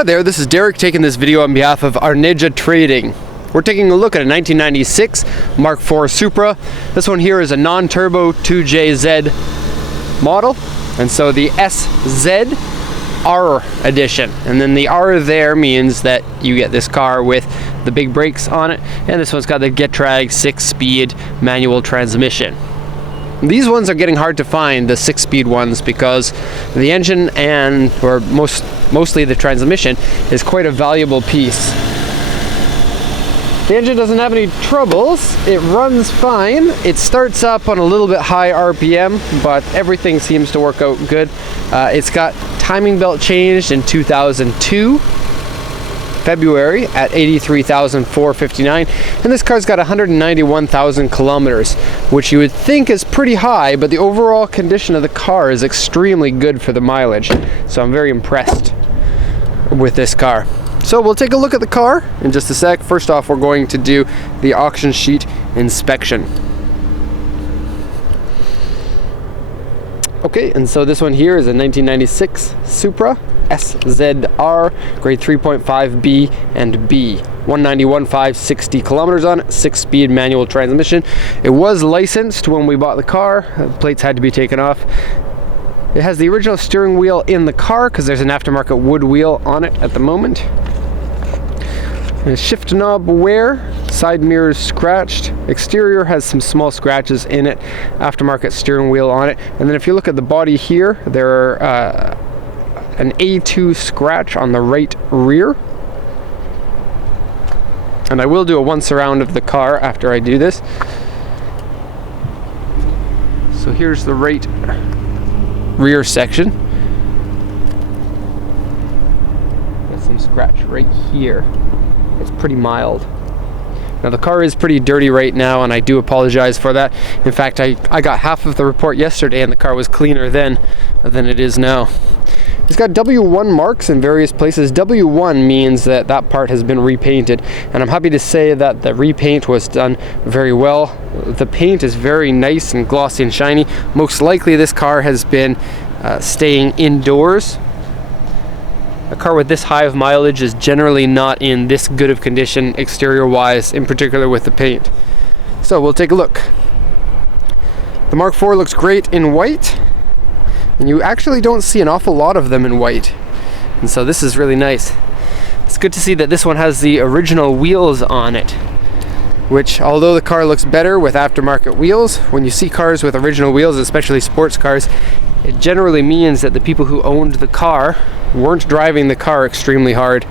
Hi there, this is Derek taking this video on behalf of Arneja Trading. We're taking a look at a 1996 Mark IV Supra. This one here is a non-turbo 2JZ model, and so the SZ R edition. And then the R there means that you get this car with the big brakes on it, and this one's got the Getrag 6-speed manual transmission. These ones are getting hard to find, the 6-speed ones, because the engine or mostly the transmission is quite a valuable piece. The engine doesn't have any troubles. It runs fine. It starts up on a little bit high RPM, but everything seems to work out good. It's got timing belt changed in 2002. February at 83,459, and this car's got 191,000 kilometers, which you would think is pretty high, but the overall condition of the car is extremely good for the mileage, so I'm very impressed with this car. So we'll take a look at the car in just a sec. First off, we're going to do the auction sheet inspection. Okay, and so this one here is a 1996 Supra SZR, grade 3.5B and B. 191,560 kilometers on it, 6-speed manual transmission. It was licensed when we bought the car. The plates had to be taken off. It has the original steering wheel in the car because there's an aftermarket wood wheel on it at the moment. And shift knob wear, side mirrors scratched, exterior has some small scratches in it, aftermarket steering wheel on it, and then if you look at the body here, there are an A2 scratch on the right rear. And I will do a once around of the car after I do this. So here's the right rear section. Got some scratch right here. It's pretty mild. Now the car is pretty dirty right now, and I do apologize for that. In fact, I got half of the report yesterday and the car was cleaner then than it is now. It's got W1 marks in various places. W1 means that that part has been repainted, and I'm happy to say that the repaint was done very well. The paint is very nice and glossy and shiny. Most likely this car has been staying indoors. A car with this high of mileage is generally not in this good of condition exterior wise, in particular with the paint. So we'll take a look. The Mark IV looks great in white, and you actually don't see an awful lot of them in white, and so this is really nice. It's good to see that this one has the original wheels on it, which, although the car looks better with aftermarket wheels, when you see cars with original wheels, especially sports cars, it generally means that the people who owned the car weren't driving the car extremely hard,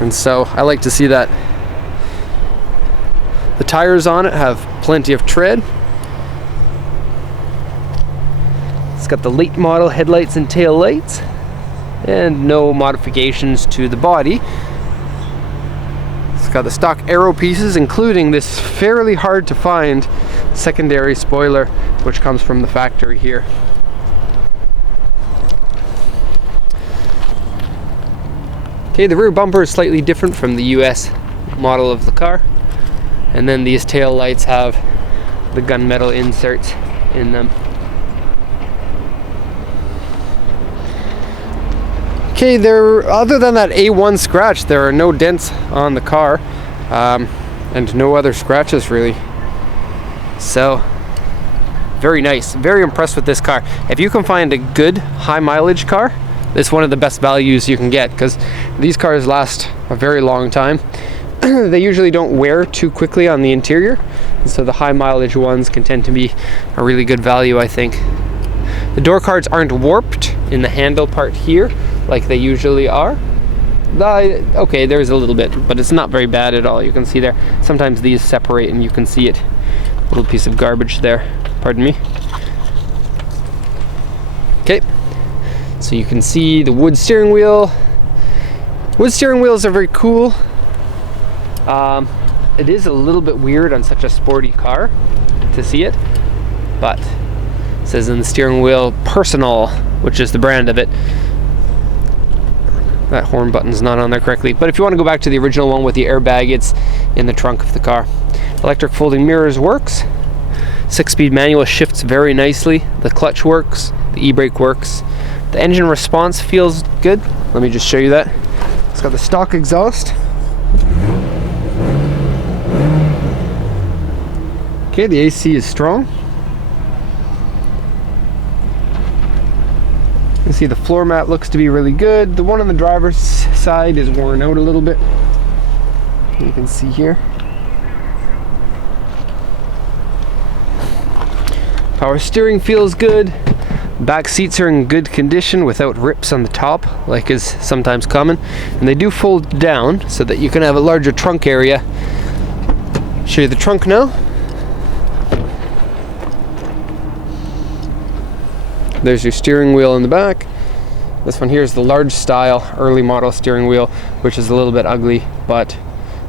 and so I like to see that. The tires on it have plenty of tread. It's got the late model headlights and tail lights, and no modifications to the body. It's got the stock aero pieces, including this fairly hard to find secondary spoiler, which comes from the factory here. Okay, the rear bumper is slightly different from the US model of the car, and then these tail lights have the gunmetal inserts in them. Okay, other than that A1 scratch, there are no dents on the car, and no other scratches really. So, very nice. Very impressed with this car. If you can find a good high mileage car, it's one of the best values you can get, because these cars last a very long time. They usually don't wear too quickly on the interior, and so the high mileage ones can tend to be a really good value, I think. The door cards aren't warped in the handle part here like they usually are. Okay, there's a little bit, but it's not very bad at all. You can see there, sometimes these separate and you can see it. Little piece of garbage there, pardon me. Okay, so you can see the wood steering wheel. Wood steering wheels are very cool. It is a little bit weird on such a sporty car to see it, but it says in the steering wheel Personal, which is the brand of it. That horn button's not on there correctly, but if you want to go back to the original one with the airbag, it's in the trunk of the car. Electric folding mirrors works. 6-speed manual shifts very nicely. The clutch works. The e-brake works. The engine response feels good. Let me just show you that. It's got the stock exhaust. Okay, the AC is strong. You can see the floor mat looks to be really good. The one on the driver's side is worn out a little bit. You can see here. Power steering feels good. Back seats are in good condition without rips on the top, like is sometimes common. And they do fold down so that you can have a larger trunk area. Show you the trunk now. There's your steering wheel in the back. This one here is the large style early model steering wheel, which is a little bit ugly, but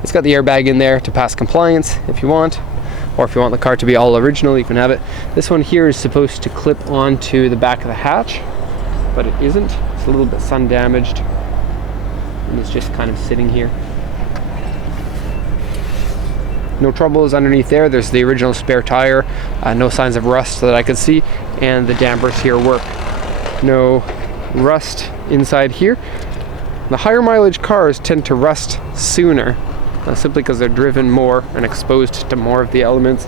it's got the airbag in there to pass compliance if you want. Or if you want the car to be all original, you can have it. This one here is supposed to clip onto the back of the hatch, but it isn't. It's a little bit sun damaged, and it's just kind of sitting here. No troubles underneath there. There's the original spare tire. No signs of rust that I could see, and the dampers here work. No rust inside here. The higher mileage cars tend to rust sooner, simply because they're driven more and exposed to more of the elements.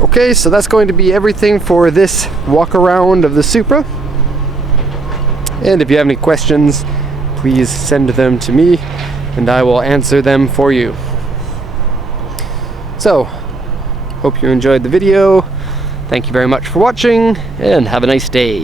Okay, so that's going to be everything for this walk around of the Supra. And if you have any questions, please send them to me and I will answer them for you. So, hope you enjoyed the video. Thank you very much for watching and have a nice day.